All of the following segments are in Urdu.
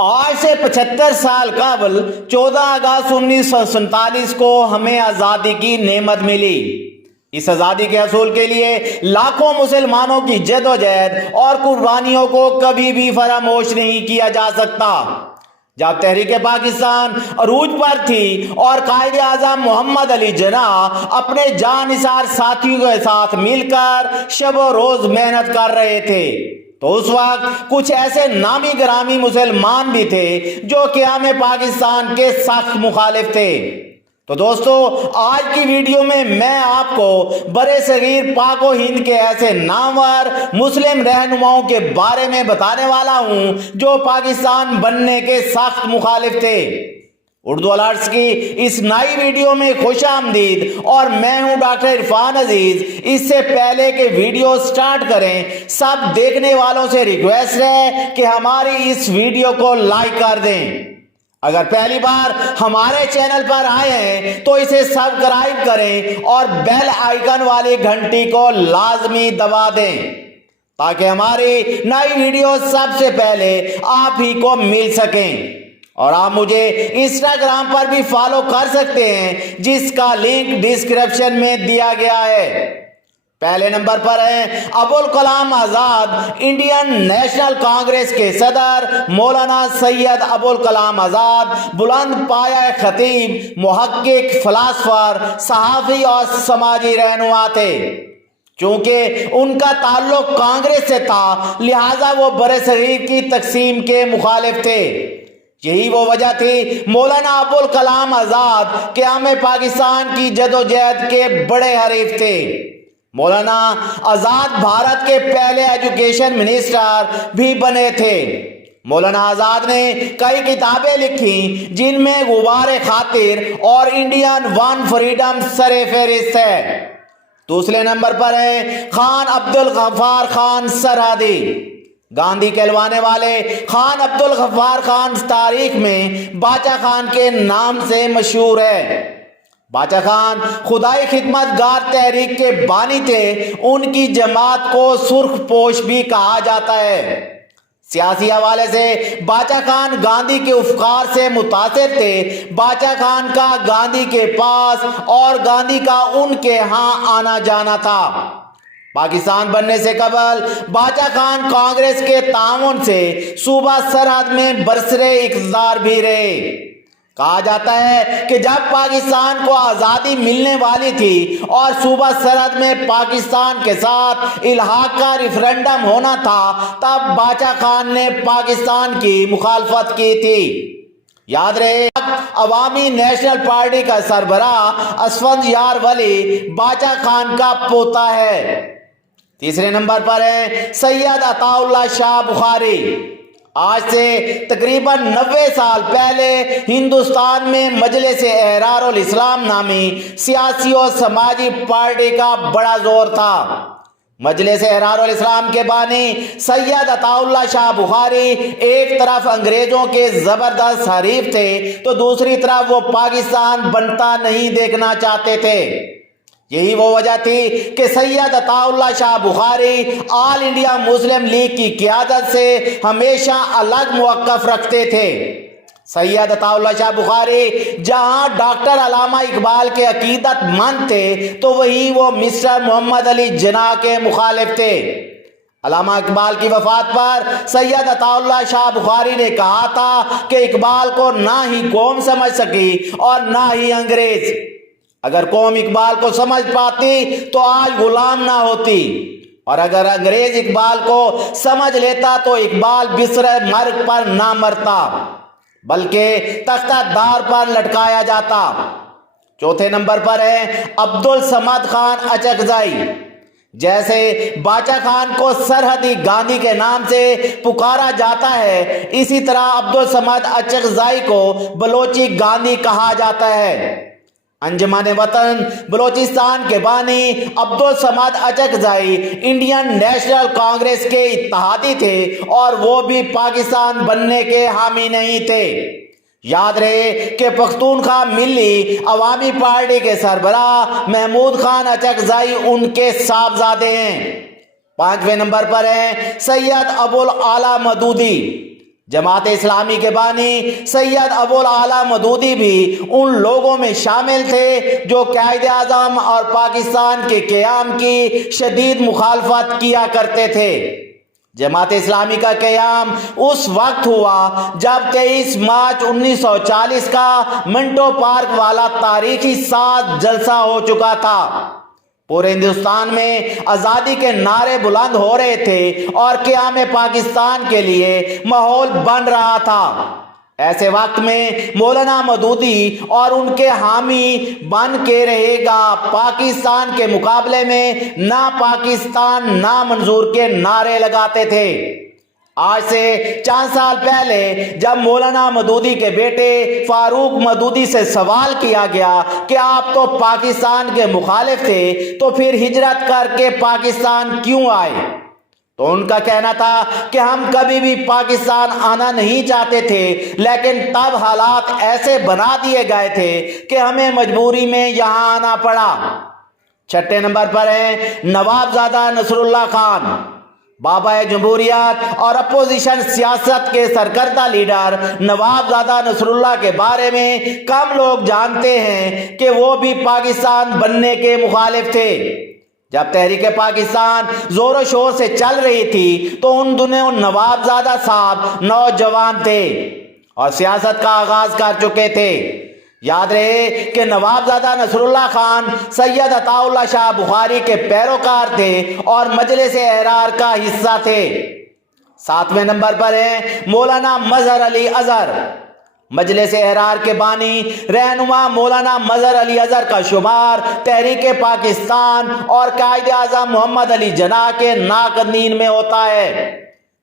آج سے 75 سال قبل 14 اگست 1947 کو ہمیں آزادی کی نعمت ملی۔ اس آزادی کے حصول کے لیے لاکھوں مسلمانوں کی جدوجہد اور قربانیوں کو کبھی بھی فراموش نہیں کیا جا سکتا۔ جب تحریک پاکستان عروج پر تھی اور قائد اعظم محمد علی جناح اپنے جاں نثار ساتھیوں کے ساتھ مل کر شب و روز محنت کر رہے تھے، تو اس وقت کچھ ایسے نامی گرامی مسلمان بھی تھے جو قیام پاکستان کے سخت مخالف تھے۔ تو دوستو، آج کی ویڈیو میں آپ کو برے صغیر پاک و ہند کے ایسے نامور مسلم رہنماؤں کے بارے میں بتانے والا ہوں جو پاکستان بننے کے سخت مخالف تھے۔ اردو الرٹس کی اس نئی ویڈیو میں خوش آمدید، اور میں ہوں ڈاکٹر عرفان عزیز۔ اس سے پہلے کہ ویڈیو سٹارٹ کریں، سب دیکھنے والوں سے ریکویسٹ ہے کہ ہماری اس ویڈیو کو لائک کر دیں۔ اگر پہلی بار ہمارے چینل پر آئے ہیں تو اسے سبسکرائب کریں اور بیل آئیکن والی گھنٹی کو لازمی دبا دیں تاکہ ہماری نئی ویڈیو سب سے پہلے آپ ہی کو مل سکیں۔ اور آپ مجھے انسٹاگرام پر بھی فالو کر سکتے ہیں، جس کا لنک ڈسکرپشن میں دیا گیا ہے۔ پہلے نمبر پر ہیں ابوالکلام آزاد۔ انڈین نیشنل کانگریس کے صدر مولانا سید ابوالکلام آزاد بلند پایہ خطیب، محقق، فلاسفر، صحافی اور سماجی رہنما تھے۔ چونکہ ان کا تعلق کانگریس سے تھا، لہذا وہ برصغیر کی تقسیم کے مخالف تھے۔ یہی وہ وجہ تھی مولانا ابوالکلام آزاد قیام پاکستان کی جدوجہد کے بڑے حریف تھے۔ مولانا آزاد بھارت کے پہلے ایجوکیشن منسٹر بھی بنے تھے۔ مولانا آزاد نے کئی کتابیں لکھی جن میں غبار خاطر اور انڈین ون فریڈم سر فہرست ہے۔ دوسرے نمبر پر ہے خان عبدالغفار خان سرحدی۔ گاندھی کہلوانے والے خان عبدالغفار خان تاریخ میں باچا خان کے نام سے مشہور ہے۔ باچا خان خدائی خدمت گار تحریک کے بانی تھے۔ ان کی جماعت کو سرخ پوش بھی کہا جاتا ہے۔ سیاسی حوالے سے باچا خان گاندھی کے افکار سے متاثر تھے۔ باچا خان کا گاندھی کے پاس اور گاندھی کا ان کے ہاں آنا جانا تھا۔ پاکستان بننے سے قبل باچا خان کانگریس کے تعاون سے صوبہ سرحد میں برسرِ اقتدار بھی رہے۔ کہا جاتا ہے کہ جب پاکستان کو آزادی ملنے والی تھی اور صوبہ سرحد میں پاکستان کے ساتھ الحاق کا ریفرنڈم ہونا تھا، تب باچا خان نے پاکستان کی مخالفت کی تھی۔ یاد رہے، عوامی نیشنل پارٹی کا سربراہ اسفند یار ولی باچا خان کا پوتا ہے۔ تیسرے نمبر پر ہے سید عطا اللہ شاہ بخاری۔ آج سے تقریباً 90 سال پہلے ہندوستان میں مجلس احرار الاسلام نامی سیاسی اور سماجی پارٹی کا بڑا زور تھا۔ مجلس احرار الاسلام کے بانی سید عطا اللہ شاہ بخاری ایک طرف انگریزوں کے زبردست حریف تھے تو دوسری طرف وہ پاکستان بنتا نہیں دیکھنا چاہتے تھے۔ یہی وہ وجہ تھی کہ سید عطا اللہ شاہ بخاری آل انڈیا مسلم لیگ کی قیادت سے ہمیشہ الگ موقف رکھتے تھے۔ سید عطا اللہ شاہ بخاری جہاں ڈاکٹر علامہ اقبال کے عقیدت مند تھے تو وہی وہ مسٹر محمد علی جناح کے مخالف تھے۔ علامہ اقبال کی وفات پر سید عطا اللہ شاہ بخاری نے کہا تھا کہ اقبال کو نہ ہی قوم سمجھ سکی اور نہ ہی انگریز۔ اگر قوم اقبال کو سمجھ پاتی تو آج غلام نہ ہوتی، اور اگر انگریز اقبال کو سمجھ لیتا تو اقبال بستر مرگ پر نہ مرتا بلکہ تختہ دار پر لٹکایا جاتا۔ چوتھے نمبر پر ہے عبدالصمد خان اچکزئی۔ جیسے باچا خان کو سرحدی گاندھی کے نام سے پکارا جاتا ہے، اسی طرح عبدالصمد اچکزئی کو بلوچی گاندھی کہا جاتا ہے۔ انجمن وطن بلوچستان کے بانی عبدالصمد اچکزئی انڈین نیشنل کانگریس کے اتحادی تھے اور وہ بھی پاکستان بننے کے حامی نہیں تھے۔ یاد رہے کہ پختونخوا ملی عوامی پارٹی کے سربراہ محمود خان اچکزئی ان کے صاحبزادے ہیں۔ 5ویں نمبر پر ہیں سید ابوالعلا مودودی۔ جماعت اسلامی کے بانی سید ابوالعلا مودودی بھی ان لوگوں میں شامل تھے جو قائد اعظم اور پاکستان کے قیام کی شدید مخالفت کیا کرتے تھے۔ جماعت اسلامی کا قیام اس وقت ہوا جب 23 مارچ 1940 کا منٹو پارک والا تاریخی ساز جلسہ ہو چکا تھا۔ پورے ہندوستان میں آزادی کے نعرے بلند ہو رہے تھے اور قیام پاکستان کے لیے ماحول بن رہا تھا۔ ایسے وقت میں مولانا مودودی اور ان کے حامی بن کے رہے گا پاکستان کے مقابلے میں نہ پاکستان نہ منظور کے نعرے لگاتے تھے۔ آج سے چند سال پہلے جب مولانا مودودی کے بیٹے فاروق مودودی سے سوال کیا گیا کہ آپ تو پاکستان کے مخالف تھے تو پھر ہجرت کر کے پاکستان کیوں آئے، تو ان کا کہنا تھا کہ ہم کبھی بھی پاکستان آنا نہیں چاہتے تھے، لیکن تب حالات ایسے بنا دیے گئے تھے کہ ہمیں مجبوری میں یہاں آنا پڑا۔ چھٹے نمبر پر ہیں نواب زادہ نصر اللہ خان، بابا جمہوریت اور اپوزیشن سیاست کے سرکردہ لیڈر نواب زادہ نصر اللہ کے بارے میں کم لوگ جانتے ہیں کہ وہ بھی پاکستان بننے کے مخالف تھے۔ جب تحریک پاکستان زور و شور سے چل رہی تھی تو ان دنوں نواب زادہ صاحب نوجوان تھے اور سیاست کا آغاز کر چکے تھے۔ یاد رہے کہ نواب زادہ نصر اللہ خان سید عطا اللہ شاہ بخاری کے پیروکار تھے اور مجلس احرار کا حصہ تھے۔ 7ویں نمبر پر ہیں مولانا مظہر علی اظہر، مجلس احرار کے بانی رہنما مولانا مظہر علی اظہر کا شمار تحریک پاکستان اور قائد اعظم محمد علی جناح کے ناقدین میں ہوتا ہے۔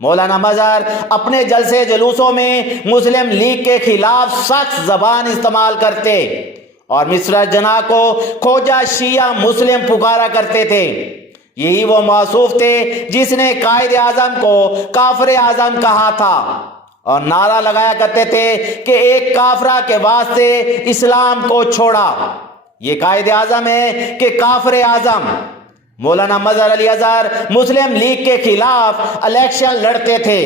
مولانا مظہر اپنے جلسے جلوسوں میں مسلم لیگ کے خلاف سخت زبان استعمال کرتے اور مصر جناح کو کھوجا شیعہ مسلم پکارا کرتے تھے۔ یہی وہ موصوف تھے جس نے قائد اعظم کو کافر اعظم کہا تھا اور نعرہ لگایا کرتے تھے کہ ایک کافرہ کے واسطے اسلام کو چھوڑا۔ یہ قائد اعظم ہے کہ کافر اعظم۔ مولانا مظہر علی اظہر مسلم لیگ کے خلاف الیکشن لڑتے تھے،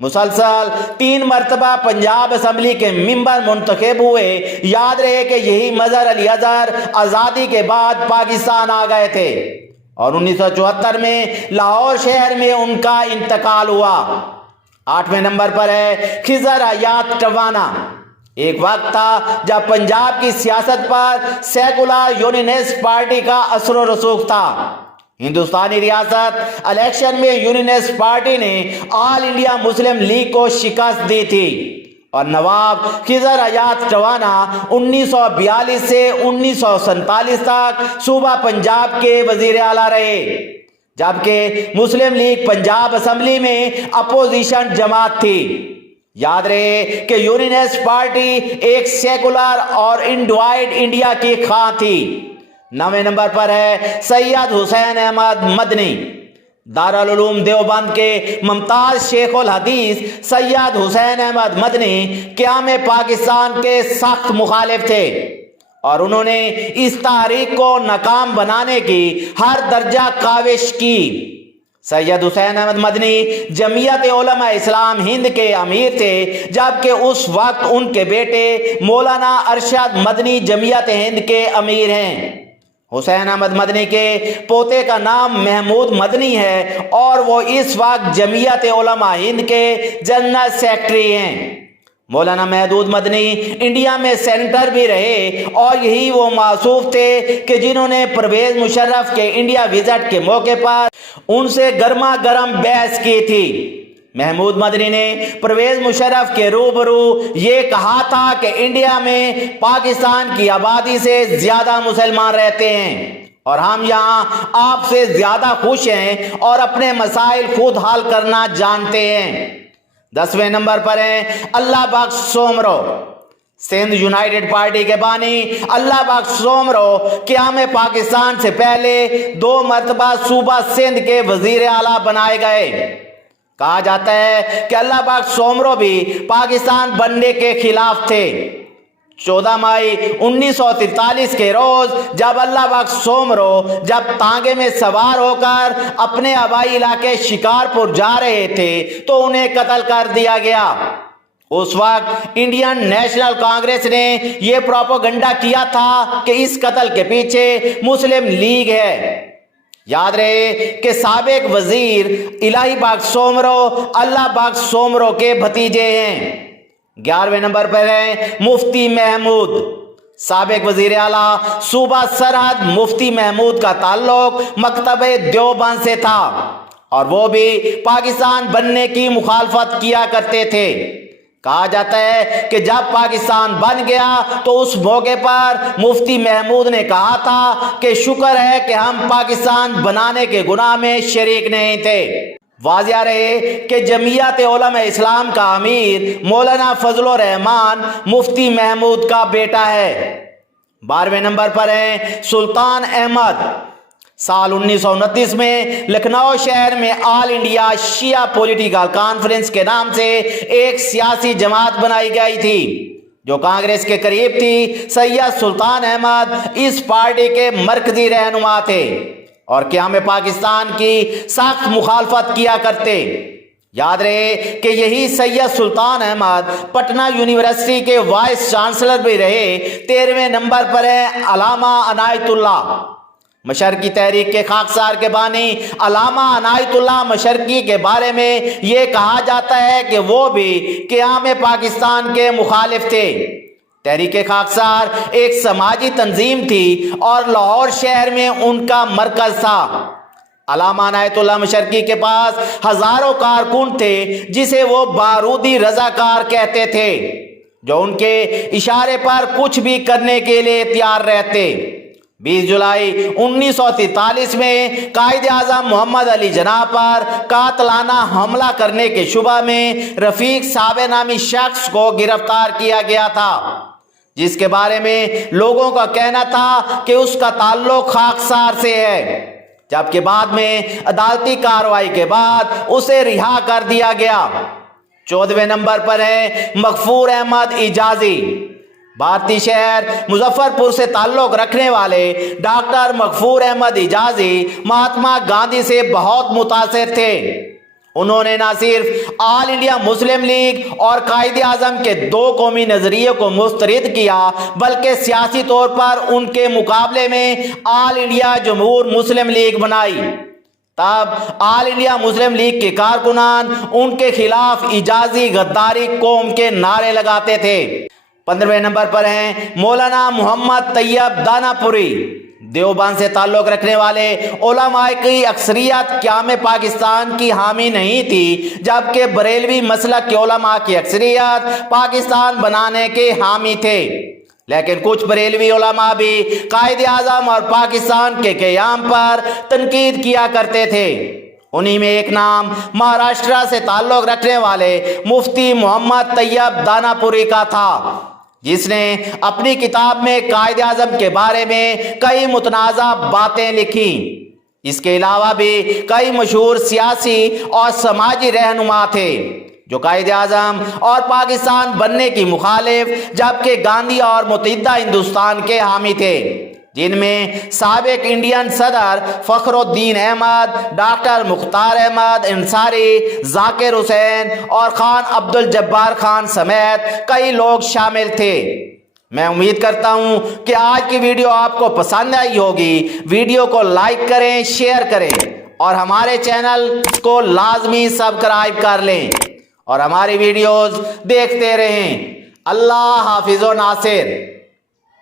مسلسل 3 مرتبہ پنجاب اسمبلی کے ممبر منتخب ہوئے۔ یاد رہے کہ یہی مظہر علی اظہر آزادی کے بعد پاکستان آ گئے تھے اور 1974 میں لاہور شہر میں ان کا انتقال ہوا۔ 8ویں نمبر پر ہے خضر حیات ٹوانا۔ ایک وقت تھا جب پنجاب کی سیاست پر سیکولر یونینسٹ پارٹی کا اثر و رسوخ تھا۔ ہندوستانی ریاست الیکشن میں یونینسٹ پارٹی نے آل انڈیا مسلم لیگ کو شکست دی تھی اور نواب خضر حیات ٹوانا 1942 سے 1947 تک صوبہ پنجاب کے وزیر اعلیٰ رہے، جبکہ مسلم لیگ پنجاب اسمبلی میں اپوزیشن جماعت تھی۔ یاد رہے کہ یونینسٹ پارٹی ایک سیکولر اور انڈیوائڈ انڈیا کی خواہاں تھی۔ 9ویں نمبر پر ہے سید حسین احمد مدنی، دارالعلوم دیوبند کے ممتاز شیخ الحدیث سید حسین احمد مدنی قیام پاکستان کے سخت مخالف تھے اور انہوں نے اس تحریک کو ناکام بنانے کی ہر درجہ کاوش کی۔ سید حسین احمد مدنی جمعیت علماء اسلام ہند کے امیر تھے، جبکہ اس وقت ان کے بیٹے مولانا ارشد مدنی جمعیت ہند کے امیر ہیں۔ حسین احمد مدنی کے پوتے کا نام محمود مدنی ہے اور وہ اس وقت جمعیت علماء ہند کے جنرل سیکرٹری ہیں۔ مولانا محمود مدنی انڈیا میں سینیٹر بھی رہے اور یہی وہ موصوف تھے کہ جنہوں نے پرویز مشرف کے انڈیا وزٹ کے موقع پر ان سے گرما گرم بحث کی تھی۔ محمود مدنی نے پرویز مشرف کے روبرو یہ کہا تھا کہ انڈیا میں پاکستان کی آبادی سے زیادہ مسلمان رہتے ہیں اور ہم یہاں آپ سے زیادہ خوش ہیں اور اپنے مسائل خود حل کرنا جانتے ہیں۔ 10ویں نمبر پر ہیں اللہ بخش سومرو، سندھ یونائیٹڈ پارٹی کے بانی اللہ بخش سومرو قیام پاکستان سے پہلے 2 مرتبہ صوبہ سندھ کے وزیر اعلیٰ بنائے گئے۔ کہا جاتا ہے کہ اللہ بخش سومرو بھی پاکستان بننے کے خلاف تھے۔ 14 مئی 1943 کے روز جب اللہ بخش سومرو جب تانگے میں سوار ہو کر اپنے آبائی علاقے شکارپور جا رہے تھے تو انہیں قتل کر دیا گیا۔ اس وقت انڈین نیشنل کانگریس نے یہ پروپیگنڈا کیا تھا کہ اس قتل کے پیچھے مسلم لیگ ہے۔ یاد رہے کہ سابق وزیر الہی بخش سومرو اللہ بخش سومرو کے بھتیجے ہیں۔ 11ویں نمبر پر ہے مفتی محمود۔ سابق وزیر اعلیٰ صوبہ سرحد مفتی محمود کا تعلق مکتبہ دیوبند سے تھا اور وہ بھی پاکستان بننے کی مخالفت کیا کرتے تھے۔ کہا جاتا ہے کہ جب پاکستان بن گیا تو اس موقع پر مفتی محمود نے کہا تھا کہ شکر ہے کہ ہم پاکستان بنانے کے گناہ میں شریک نہیں تھے۔ واضح رہے کہ جمعیت علماء اسلام کا امیر مولانا فضل الرحمان مفتی محمود کا بیٹا ہے۔ 12ویں نمبر پر ہے سلطان احمد۔ سال 1929 میں لکھنؤ شہر میں آل انڈیا شیعہ پولیٹیکل کانفرنس کے نام سے ایک سیاسی جماعت بنائی گئی تھی جو کانگریس کے قریب تھی۔ سید سلطان احمد اس پارٹی کے مرکزی رہنما تھے اور قیام پاکستان کی سخت مخالفت کیا کرتے۔ یاد رہے کہ یہی سید سلطان احمد پٹنہ یونیورسٹی کے وائس چانسلر بھی رہے۔ 13ویں نمبر پر ہے علامہ عنایت اللہ۔ مشرقی تحریک کے خاکسار کے بانی علامہ عنایت اللہ مشرقی کے بارے میں یہ کہا جاتا ہے کہ وہ بھی قیام پاکستان کے مخالف تھے۔ تحریک خاکسار ایک سماجی تنظیم تھی اور لاہور شہر میں ان کا مرکز تھا۔ علامہ عنایت اللہ مشرقی کے پاس ہزاروں کارکن تھے جسے وہ بارودی رضاکار کہتے تھے، جو ان کے اشارے پر کچھ بھی کرنے کے لیے تیار رہتے۔ 20 جولائی 1943 میں قائد اعظم محمد علی جناح پر قاتلانہ حملہ کرنے کے شبہ میں رفیق صابر نامی شخص کو گرفتار کیا گیا تھا، جس کے بارے میں لوگوں کا کہنا تھا کہ اس کا تعلق خاکسار سے ہے، جبکہ بعد میں عدالتی کارروائی کے بعد اسے رہا کر دیا گیا۔ 14ویں نمبر پر ہے مغفور احمد اعجازی۔ بھارتی شہر مظفر پور سے تعلق رکھنے والے ڈاکٹر مغفور احمد اعجازی مہاتما گاندھی سے بہت متاثر تھے۔ انہوں نے نہ صرف آل انڈیا مسلم لیگ اور قائد اعظم کے دو قومی نظریے کو مسترد کیا بلکہ سیاسی طور پر ان کے مقابلے میں آل انڈیا جمہور مسلم لیگ بنائی۔ تب آل انڈیا مسلم لیگ کے کارکنان ان کے خلاف اعجازی غداری قوم کے نعرے لگاتے تھے۔ 15ویں نمبر پر ہیں مولانا محمد طیب دانا پوری۔ دیوبند سے تعلق رکھنے والے علماء کی اکثریت قیام پاکستان کی حامی نہیں تھی، جبکہ بریلوی مسلک کے علماء کی اکثریت پاکستان بنانے کے حامی تھے، لیکن کچھ بریلوی علماء بھی قائد اعظم اور پاکستان کے قیام پر تنقید کیا کرتے تھے۔ انہی میں ایک نام مہاراشٹرا سے تعلق رکھنے والے مفتی محمد طیب دانا پوری کا تھا، جس نے اپنی کتاب میں قائد اعظم کے بارے میں کئی متنازع باتیں لکھی۔ اس کے علاوہ بھی کئی مشہور سیاسی اور سماجی رہنما تھے جو قائد اعظم اور پاکستان بننے کی مخالف جبکہ گاندھی اور متحدہ ہندوستان کے حامی تھے، جن میں سابق انڈین صدر فخر الدین احمد، ڈاکٹر مختار احمد انصاری، ذاکر حسین اور خان عبد الجبار خان سمیت کئی لوگ شامل تھے۔ میں امید کرتا ہوں کہ آج کی ویڈیو آپ کو پسند آئی ہوگی۔ ویڈیو کو لائک کریں، شیئر کریں اور ہمارے چینل کو لازمی سبسکرائب کر لیں اور ہماری ویڈیوز دیکھتے رہیں۔ اللہ حافظ و ناصر۔